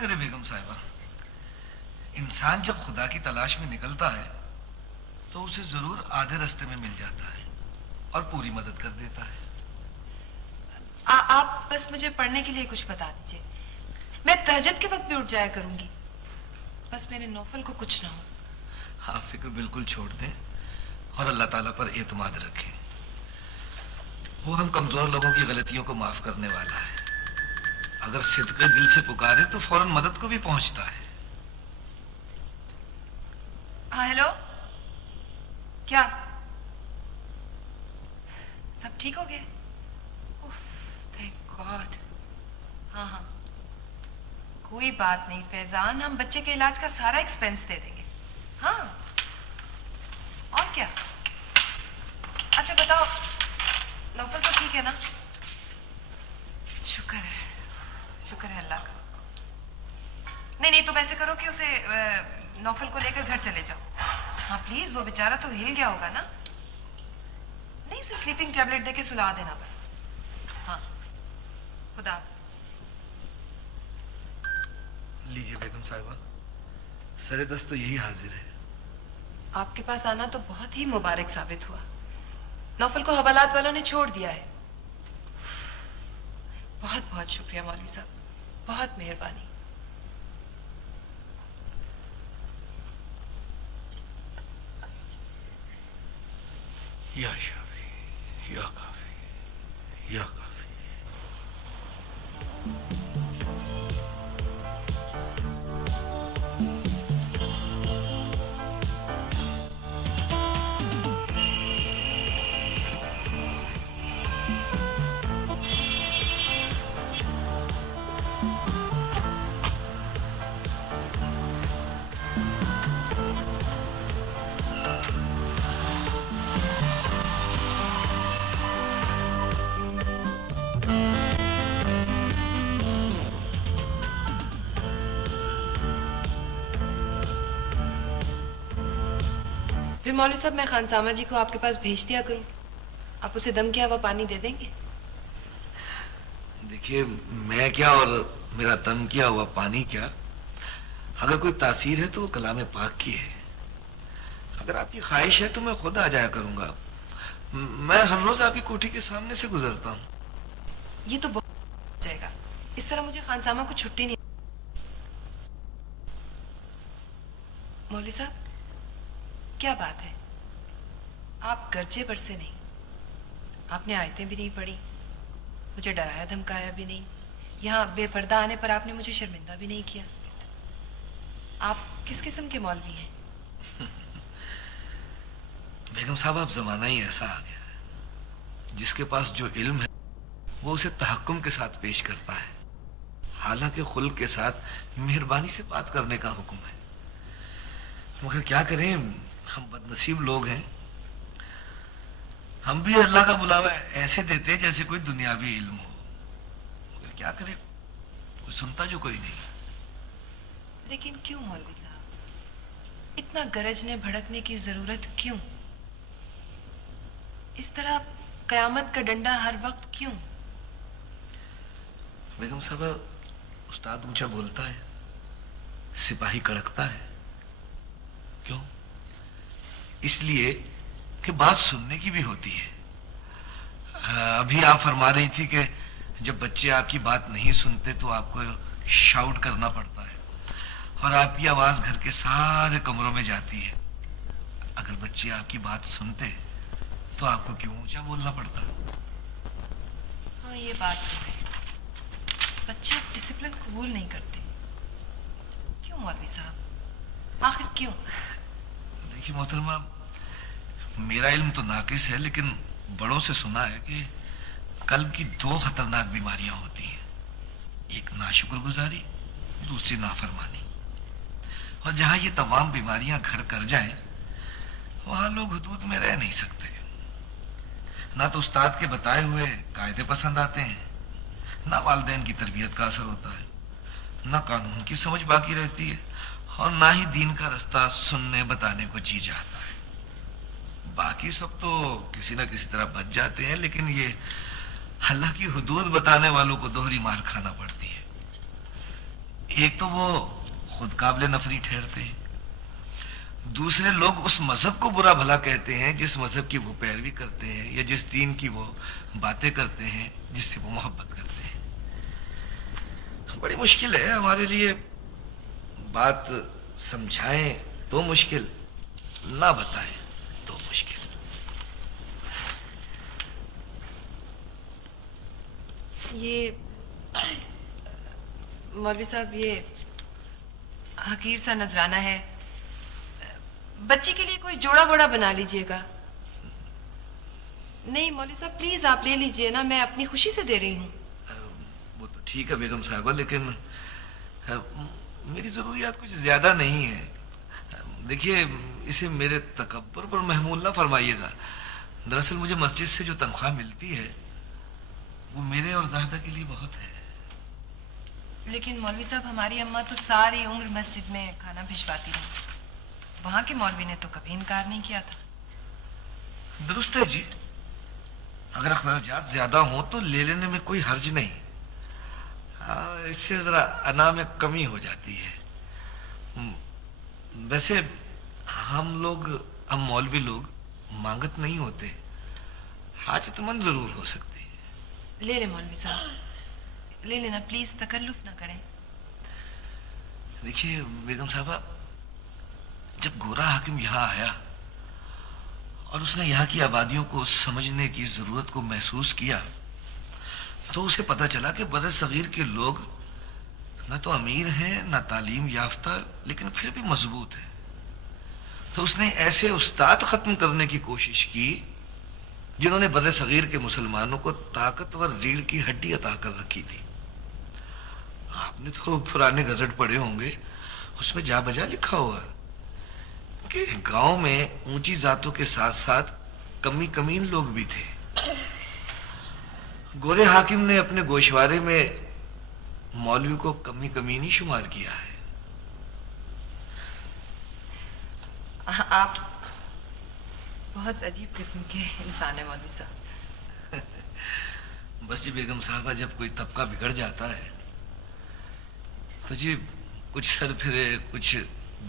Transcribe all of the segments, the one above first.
کرے بیگم صاحبہ, انسان جب خدا کی تلاش میں نکلتا ہے تو اسے ضرور آدھے راستے میں مل جاتا ہے اور پوری مدد کر دیتا ہے. آپ بس مجھے پڑھنے کے لیے کچھ بتا دیجیے. میں تہجد کے وقت بھی اٹھ جایا کروں گی, بس میرے نوفل کو کچھ نہ ہو. آپ فکر بالکل چھوڑ دیں اور اللہ تعالیٰ پر اعتماد رکھیں. وہ ہم کمزور لوگوں کی غلطیوں کو معاف کرنے والا ہے. اگر صدقے دل سے پکارے تو فوراً مدد کو بھی پہنچتا ہے. ہاں ہیلو, کیا سب ٹھیک ہو گئے؟ Thank God. ہاں ہاں کوئی بات نہیں فیضان, ہم بچے کے علاج کا سارا ایکسپینس دے دیں گے. ہاں اور کیا. اچھا بتاؤ, نوفل تو ٹھیک ہے نا؟ شکر ہے, شکر ہے اللہ کا. نہیں نہیں, تو ویسے کرو کہ اسے نوفل کو لے کر گھر چلے جاؤ. ہاں پلیز, وہ بیچارہ تو ہل گیا ہوگا نا. نہیں, اسے سلیپنگ ٹیبلٹ دے کے سلا دینا بس. ہاں خدا حافظ. لیجیے بیگم صاحبہ, سر دست تو یہی حاضر ہے. آپ کے پاس آنا تو بہت ہی مبارک ثابت ہوا. نوفل کو حوالات والوں نے چھوڑ دیا ہے. بہت بہت شکریہ مولوی صاحب, بہت مہربانی. یا شافی, یا کافی, یا کافی. پھر مولوی صاحب میں خانسامہ جی کو آپ کے پاس بھیج دیا کروں, آپ اسے دم کیا ہوا پانی دے دیں گے؟ دیکھیے, میں کیا اور میرا دم کیا ہوا پانی کیا, اگر کوئی تاثیر ہے تو وہ کلام پاک کی ہے. اگر آپ کی خواہش ہے تو میں خود آ جایا کروں گا. میں ہر روز آپ کی کوٹھی کے سامنے سے گزرتا ہوں. یہ تو بہت ہو جائے گا, اس طرح مجھے خانسامہ کو چھٹی نہیں. مولوی صاحب کیا بات ہے, آپ گرجے برسے نہیں, آپ نے آیتیں بھی نہیں پڑھی, مجھے ڈرایا دھمکایا بھی نہیں, یہاں بے پردہ آنے پر آپ نے مجھے شرمندہ بھی نہیں کیا. آپ کس قسم کے مولوی ہیں؟ بیگم صاحب, اب زمانہ ہی ایسا آ گیا ہے, جس کے پاس جو علم ہے وہ اسے تحکم کے ساتھ پیش کرتا ہے, حالانکہ خلق کے ساتھ مہربانی سے بات کرنے کا حکم ہے. مگر کیا کریں, ہم بد نصیب لوگ ہیں. ہم بھی اللہ کا بلاوا ایسے دیتے جیسے کوئی دنیاوی علم ہو, مگر کیا کریں, کوئی سنتا جو کوئی نہیں. لیکن کیوں مولوی صاحب, اتنا گرجنے بھڑکنے کی ضرورت کیوں؟ اس طرح قیامت کا ڈنڈا ہر وقت کیوں؟ بیگم صاحب, استاد اونچا بولتا ہے, سپاہی کڑکتا ہے. کیوں؟ اس لیے کہ بات سننے کی بھی ہوتی ہے. ابھی آپ فرما رہی تھی کہ جب بچے آپ کی بات نہیں سنتے تو آپ کو شاؤٹ کرنا پڑتا ہے, اور آپ کی آواز گھر کے سارے کمروں میں جاتی ہے. اگر بچے آپ کی بات سنتے تو آپ کو کیوں اونچا بولنا پڑتا؟ ہاں یہ بات تو ہے, بچے ڈسپلن قبول نہیں کرتے. کیوں مولوی صاحب, آخر کیوں؟ دیکھیے محترمہ, میرا علم تو ناقص ہے, لیکن بڑوں سے سنا ہے کہ قلب کی 2 خطرناک بیماریاں ہوتی ہیں, ایک ناشکر گزاری, دوسری نافرمانی. اور جہاں یہ تمام بیماریاں گھر کر جائیں وہاں لوگ حدود میں رہ نہیں سکتے. نہ تو استاد کے بتائے ہوئے قاعدے پسند آتے ہیں, نہ والدین کی تربیت کا اثر ہوتا ہے, نہ قانون کی سمجھ باقی رہتی ہے, اور نہ ہی دین کا رستہ سننے بتانے کو جی چاہتا ہے. باقی سب تو کسی نہ کسی طرح بچ جاتے ہیں, لیکن یہ اللہ کی حدود بتانے والوں کو دوہری مار کھانا پڑتی ہے. ایک تو وہ خود قابل نفری ٹھہرتے ہیں، دوسرے لوگ اس مذہب کو برا بھلا کہتے ہیں جس مذہب کی وہ پیروی کرتے ہیں یا جس دین کی وہ باتیں کرتے ہیں جس سے وہ محبت کرتے ہیں۔ بڑی مشکل ہے ہمارے لیے، بات سمجھائیں تو مشکل، نہ بتائیں تو مشکل۔ یہ مولوی صاحب یہ حقیر سا نذرانہ ہے، بچی کے لیے کوئی جوڑا بوڑا بنا لیجئے گا۔ نہیں مولوی صاحب پلیز آپ لے لیجئے نا، میں اپنی خوشی سے دے رہی ہوں۔ وہ تو ٹھیک ہے بیگم صاحبہ، لیکن میری ضروریات کچھ زیادہ نہیں ہے۔ دیکھیے اسے میرے تکبر پر محمول نہ فرمائیے گا، دراصل مجھے مسجد سے جو تنخواہ ملتی ہے وہ میرے اور زاہدہ کے لیے بہت ہے۔ لیکن مولوی صاحب ہماری اماں تو ساری عمر مسجد میں کھانا بھجواتی رہی، وہاں کے مولوی نے تو کبھی انکار نہیں کیا تھا۔ درست ہے جی، اگر اخراجات زیادہ ہوں تو لے لینے میں کوئی حرج نہیں، اس سے ذرا انا میں کمی ہو جاتی ہے۔ ویسے ہم مولوی لوگ مانگت نہیں ہوتے، حاجت مند ضرور ہو سکتے ہیں۔ لے لیں مولوی صاحب، لے لینا پلیز، تکلف نہ کریں۔ دیکھیے بیگم صاحبہ، جب گورا حاکم یہاں آیا اور اس نے یہاں کی آبادیوں کو سمجھنے کی ضرورت کو محسوس کیا تو اسے پتا چلا کہ بر صغیر کے لوگ نہ تو امیر ہیں نہ تعلیم یافتہ، لیکن پھر بھی مضبوط ہیں۔ تو اس نے ایسے استاد ختم کرنے کی کوشش کی جنہوں نے بر صغیر کے مسلمانوں کو طاقتور ریڑھ کی ہڈی عطا کر رکھی تھی۔ آپ نے تو پرانے گزٹ پڑھے ہوں گے، اس میں جا بجا لکھا ہوا کہ گاؤں میں اونچی ذاتوں کے ساتھ ساتھ کمین لوگ بھی تھے۔ گورے حاکم نے اپنے گوشوارے میں مولوی کو کمین ہی شمار کیا ہے۔ آپ بہت عجیب قسم کے انسان ہیں مولوی صاحب۔ بس جی بیگم صاحبہ، جب کوئی طبقہ بگڑ جاتا ہے تو جی کچھ سر پھرے، کچھ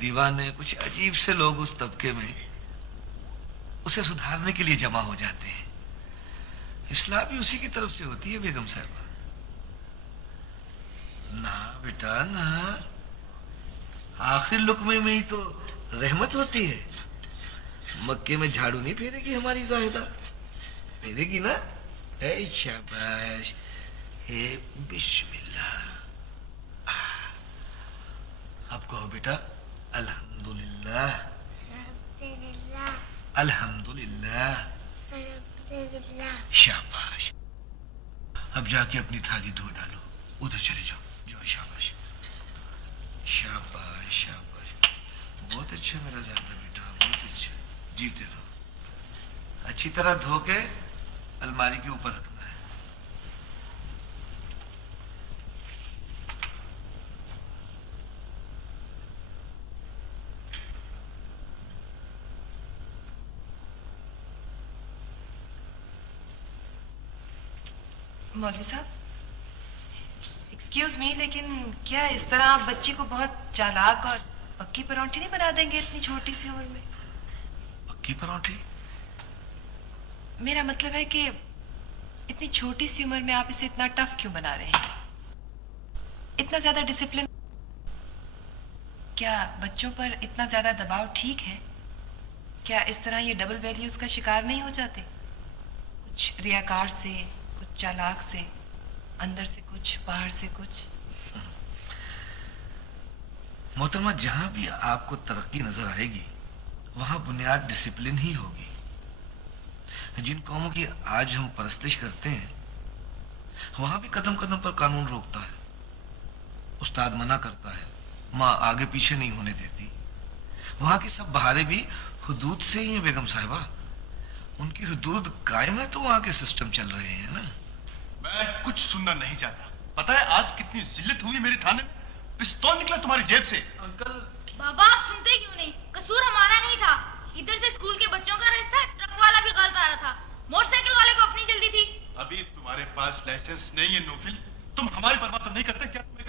دیوانے، کچھ عجیب سے لوگ اس طبقے میں اسے سدھارنے کے لیے جمع ہو جاتے ہیں۔ اصلاح بھی اسی کی طرف سے ہوتی ہے بیگم صاحبہ۔ نہ بیٹا نہ، آخر لقمے میں ہی تو رحمت ہوتی ہے۔ مکے میں جھاڑو نہیں پھیرے گی ہماری زاہدہ، پھیرے گی نا؟ اے شاباش، اے بسم اللہ۔ اب کہو بیٹا الحمدللہ الحمدللہ الحمدللہ۔ شاباش، اب جا کے اپنی تھالی دھو ڈالو، ادھر چلے جاؤ، جاؤ، شاباش شاباش شاباش۔ بہت اچھا میرا زیادہ بیٹا، بہت اچھا، جیتے رہو۔ اچھی طرح دھو کے الماری کے اوپر رکھنا ہے۔ مولوی صاحب ایکسکیوز می، لیکن کیا اس طرح آپ بچی کو بہت چالاک اور پکی پرونٹی نہیں بنا دیں گے اتنی چھوٹی سی عمر میں؟ پکی پرونٹی؟ میرا مطلب ہے کہ اتنی چھوٹی سی عمر میں آپ اسے اتنا ٹف کیوں بنا رہے ہیں؟ اتنا زیادہ ڈسپلن، کیا بچوں پر اتنا زیادہ دباؤ ٹھیک ہے؟ کیا اس طرح یہ ڈبل ویلیوز کا شکار نہیں ہو جاتے؟ کچھ ریاکار سے، کچھ چالاک سے، اندر سے کچھ، باہر سے کچھ۔ محترمہ، جہاں بھی آپ کو ترقی نظر آئے گی وہاں بنیاد ڈسپلن ہی ہوگی۔ جن قوموں کی آج ہم پرستش کرتے ہیں وہاں بھی قدم قدم پر قانون روکتا ہے، استاد منع کرتا ہے، ماں آگے پیچھے نہیں ہونے دیتی۔ وہاں کی سب بہاریں بھی حدود سے ہی ہیں بیگم صاحبہ، ان کی حدود قائم ہے تو وہاں کے سسٹم چل رہے ہیں نا۔ میں کچھ سننا نہیں چاہتا۔ پتہ ہے آج کتنی ذلت ہوئی میرے تھانے میں؟ پستول نکلا تمہاری جیب سے۔ انکل بابا آپ سنتے کیوں نہیں؟ قصور ہمارا نہیں تھا، ادھر سے اسکول کے بچوں کا راستہ، ٹرک والا بھی غلط آ رہا تھا، موٹر سائیکل والے کو اپنی جلدی تھی۔ ابھی تمہارے پاس لائسنس نہیں ہے نوفل، تم ہماری پرواہ تو نہیں کرتے؟ کیا تم ایک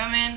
Come in.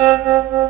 ہے